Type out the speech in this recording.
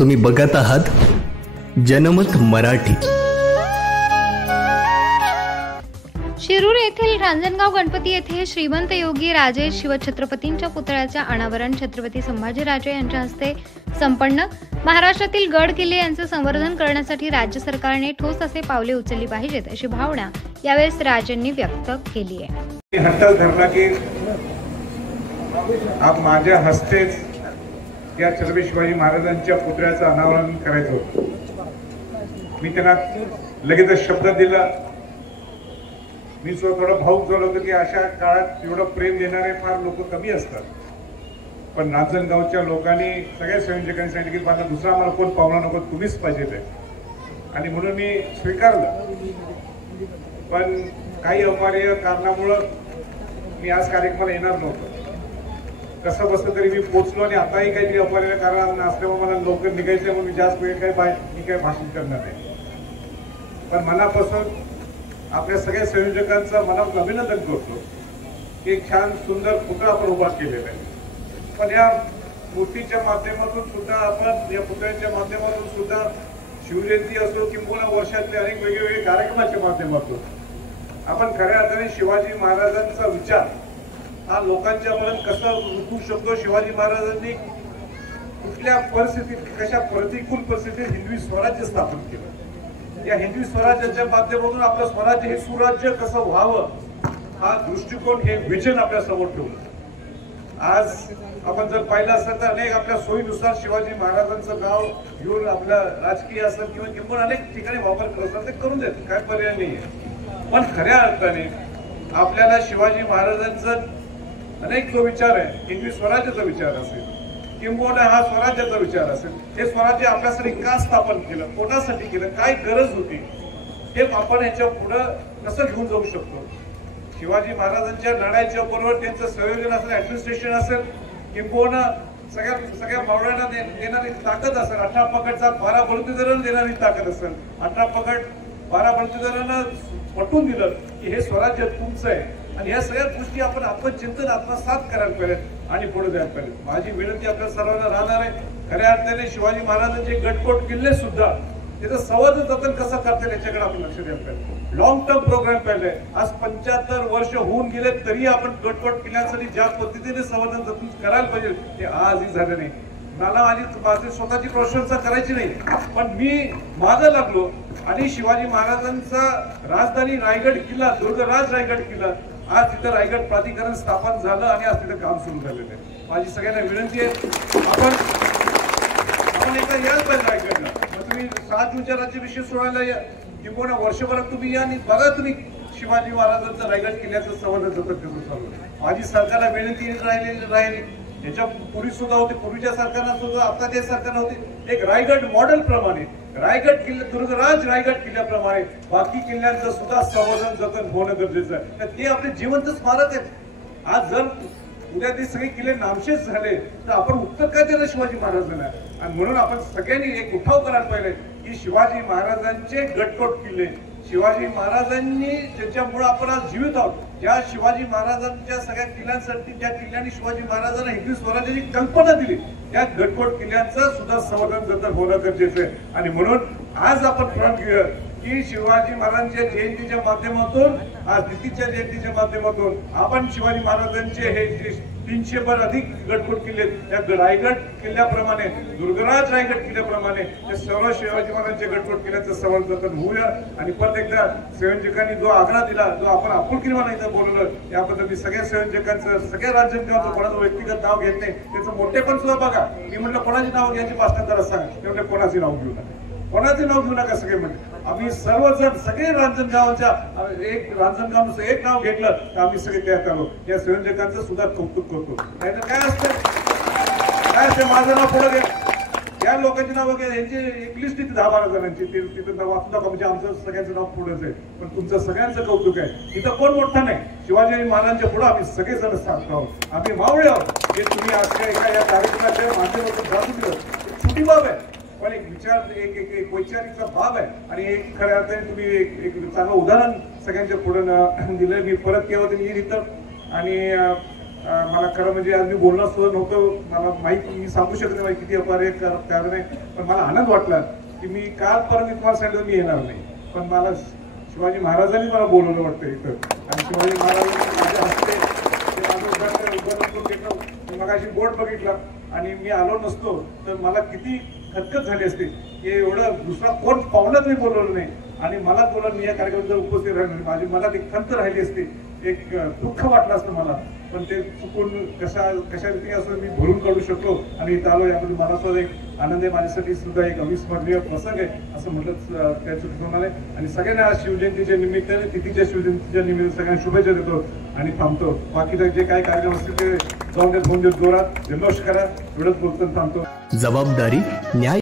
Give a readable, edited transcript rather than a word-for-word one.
तुम्ही बघत आहात जनमत मराठी। शिरूर येथील रांजणगाव गणपती येथे श्रीमंत योगी राजे शिवछत्रपतींच्या पुतळ्याचे अनावरण छत्रपती संभाजीराजे यांच्या हस्ते संपन्न। महाराष्ट्रातील गड किल्ले यांचे संवर्धन करण्यासाठी राज्य सरकारने ठोस असे पावले उचलली पाहिजेत अशी भावना यावेळी राजेंनी व्यक्त केली आहे। हट्ट धरला की आप माझ्या हस्तेच या छत्रपती शिवाजी महाराजांच्या पुतळ्याचं अनावरण करायचं होतं। मी त्यांना लगेच शब्द दिला। मी थोडा भाऊक झालो होतो की अशा काळात एवढं प्रेम देणारे फार लोक कमी असतात, पण रांजणगावच्या लोकांनी सगळ्या संयोजकांनी सांगितलं की मला दुसरा आम्हाला कोण पावला नको, तुम्हीच पाहिजे आणि म्हणून मी स्वीकारलं। पण काही अनिवार्य कारणामुळं मी आज कार्यक्रमाला येणार नव्हतो। कसं बसलं तरी मी पोचलो आणि आताही काहीतरी अनिवार्य कारण असल्यामुळे मला लवकर निघायचं म्हणून मी जास्त वेळ काही भाषण करणार नाही। पण मनापासून आपल्या सगळ्या संयोजकांचं मनापासून अभिनंदन करतो की एक छान सुंदर पुतळा आपण उभा केलेला आहे। पण या मूर्तीच्या माध्यमातून सुद्धा आपण या पुतळ्याच्या माध्यमातून सुद्धा शिवजयंती असो किंवा वर्षातले अनेक वेगवेगळे कार्यक्रमाच्या माध्यमातून आपण खऱ्या अर्थाने शिवाजी महाराजांचा विचार हा लोकांच्या मनात कसा रुतू शकतो। शिवाजी महाराजांनी कुठल्या परिस्थितीत कशा प्रतिकूल परिस्थितीत हिंदवी स्वराज्य स्थापन केलं, या हिंदवी स्वराज्याच्या माध्यमातून आपलं स्वराज्य हे सुराज्य कसं व्हावं हा दृष्टिकोन हे विजन आपल्या समोर ठेवलं। आज आपण जर पाहिलं असेल तर अनेक आपल्या सोयीनुसार शिवाजी महाराजांचं नाव घेऊन आपल्या राजकीय असेल किंवा अनेक ठिकाणी वापर करत असतात, ते करून देत, काय पर्याय नाहीये। पण खऱ्या अर्थाने आपल्याला शिवाजी महाराजांचा अनेक जो विचार आहे, हिंदवी स्वराज्याचा विचार असेल किंबहुना हा स्वराज्याचा विचार असेल, हे स्वराज्य आपल्यासाठी का स्थापन केलं, कोणासाठी केलं, काय गरज होती, हे आपण याच्या पुढं कसं घेऊन जाऊ शकतो। शिवाजी महाराजांच्या लढाईच्या बरोबर त्यांचं संयोजन असेल, ऍडमिनिस्ट्रेशन असेल किंबहुना सगळ्या मावळ्यांना देणारी ताकद असेल, 18 पगडचा 12 बलुतेदारांना देणारी ताकद असेल, 18 पगड 12 बलुतेदारांना पटवून दिलं की हे स्वराज्य तुमचं आहे आणि या सगळ्या गोष्टी आपण आत्मचिंतन आत्मसात करायला पाहिजे आणि पुढे जायला पाहिजे। माझी विनंती आपल्या सर्वांना राहणार आहे, खऱ्या अर्थाने शिवाजी महाराजांचे गडकोट किल्ले सुद्धा त्याचं संवर्धन जतन कसं करता येईल याच्याकडे आपण लक्ष द्यायला पाहिजे। लॉंग टर्म प्रोग्राम पाहिजे। आज 75 वर्ष होऊन गेले तरी आपण गडकोट किल्ल्यांसाठी ज्या पद्धतीने संवर्धन जतन करायला पाहिजे ते आजही झालं नाही। मला माझी स्वतःची प्रशंसा करायची नाही, पण मी मागे लागलो आणि शिवाजी महाराजांचा राजधानी रायगड किल्ला, दुर्गराज रायगड किल्ला, आज तिथं रायगड प्राधिकरण स्थापन झालं आणि आज तिथं काम सुरू झालेलं आहे। माझी सगळ्यांना विनंती आहे, आपण एकदा याल पाहिजे रायगडला। तुम्ही 7 जूनच्या राज्याभिषेक सोहळ्याला या किंवा वर्षभरात तुम्ही या आणि बघा तुम्ही शिवाजी महाराजांचं रायगड किल्ल्याचं संवर्धन जतन कसं चालू आहे। माझी सरकारला विनंती राहिली, याच्या पूर्वी सुद्धा होते, पूर्वीच्या सरकारना सुद्धा आताच्या सरकारना होते, एक रायगड मॉडेल प्रमाणे रायगड किल्ला, दुर्गराज रायगड किल्ल्याप्रमाणे बाकी किल्ल्यांचं सुद्धा संवर्धन जतन होणं गरजेचं आहे। ते आपले जिवंत स्मारक आहेत। आज जर उद्या ते सगळे किल्ले नामशेष झाले तर आपण उत्तर काय देणार शिवाजी महाराजांना? आणि म्हणून आपण सगळ्यांनी एक उठाव करायला पाहिजे की शिवाजी महाराजांचे गडकोट किल्ले, शिवाजी महाराजांनी ज्याच्यामुळे आपण आज जीवित आहोत, ज्या शिवाजी महाराजांच्या सगळ्या किल्ल्यांसाठी ज्या किल्ल्यांनी शिवाजी महाराजांना हिंदवी स्वराज्याची कल्पना दिली त्या गडकोट किल्ल्यांचं सुद्धा संवर्धन जतन होणं गरजेचं आहे। आणि म्हणून आज आपण प्रण घेऊया की शिवाजी महाराजांच्या जयंतीच्या माध्यमातून, आज नीतीच्या जयंतीच्या माध्यमातून आपण शिवाजी महाराजांचे हे 300 पर अधिक गडकोट किल्ले त्या रायगड किल्ल्याप्रमाणे, दुर्गराज रायगड किल्ल्याप्रमाणे ते सर्व शिवाजी महाराजांच्या गडकोट किल्ल्याचं संवर्धन जतन होऊया। आणि परत एकदा संयोजकांनी जो आग्रह दिला, जो आपण आपुलकीने मला इथं बोलवलं, याबद्दल मी सगळ्या संयोजकांचं, सगळ्या राज्यांचं कोणाचं व्यक्तिगत नाव घेत नाही, त्याचं मोठेपण सुद्धा बघा। मी म्हटलं कोणाचे नाव घ्यायची भाषणात सांगा, ते म्हटलं कोणाचे नाव घेऊ नका, कोणाचे नाव घेऊ नका, सगळे म्हणजे आम्ही सर्वजण सगळे रांजणगावच्या एक रांजणगाव एक नाव घेतलं तर आम्ही सगळे तयार झालो। या संयोजकांचं सुद्धा कौतुक करतो। नाहीतर काय असतं माझं नाव पुढे घ्या, या लोकांची नाव घ्या, यांची एक लिस्ट तिथे 10-12 जणांची, तिथं नाव वाचू नका, म्हणजे आमचं सगळ्यांचं नाव पुढेच आहे, पण तुमचं सगळ्यांचं कौतुक आहे। तिथं कोण मोठं नाही, शिवाजी महाराजांच्या पुढे आम्ही सगळेजण सांगतो आहोत, आम्ही मावळे आहोत। हे तुम्ही आज काय या कार्यक्रमाच्या माध्यमातून जाणून दिलं, छोटी बाब आहे पण एक विचार, एक वैचारिकचा भाव आहे आणि एक खऱ्या अर्थाने तुम्ही एक चांगलं उदाहरण सगळ्यांच्या पुढे दिलं। मी परत केव्हा येईल इथं आणि मला खरं म्हणजे आज मी बोलणार सुद्धा नव्हतं, मला माहिती, मी सांगू शकत नाही किती अपार आहे त्यावर नाही, पण मला आनंद वाटला की मी काल परत मी तुम्हाला सांगितलं मी येणार नाही, पण मला शिवाजी महाराजांनी मला बोलवलं वाटतं इथं, आणि शिवाजी महाराजांनी माझ्या हस्ते मगाशी बोर्ड बघितला आणि मी आलो नसतो तर मला किती खतखत झाली असते की एवढं दुसरा कोण पाहुणच मी बोलवलं नाही आणि मला बोलवलं, मी या कार्यक्रमात उपस्थित राहिलो, माझी मनात एक खंत राहिली असते, एक दुःख वाटलं असतं मला, पण ते चुकून कशा रीती असं मी भरून काढू शकलो आणि इथं आलो, यामध्ये मला सुद्धा एक आनंद आहे, माझ्यासाठी सुद्धा एक अविस्मरणीय प्रसंग आहे असं म्हटलं त्या चुकवणार आहे. आणि सगळ्यांना शिवजयंतीच्या निमित्ताने, तिथीच्या शिवजयंतीच्या निमित्ताने सगळ्यांना शुभेच्छा देतो आणि थांबतो. बाकीचे जे काही कार्यक्रम असतील ते जाऊन देत जोरात जल्लोष करा, एवढंच बोलतो थांबतो. जबाबदारी, न्याय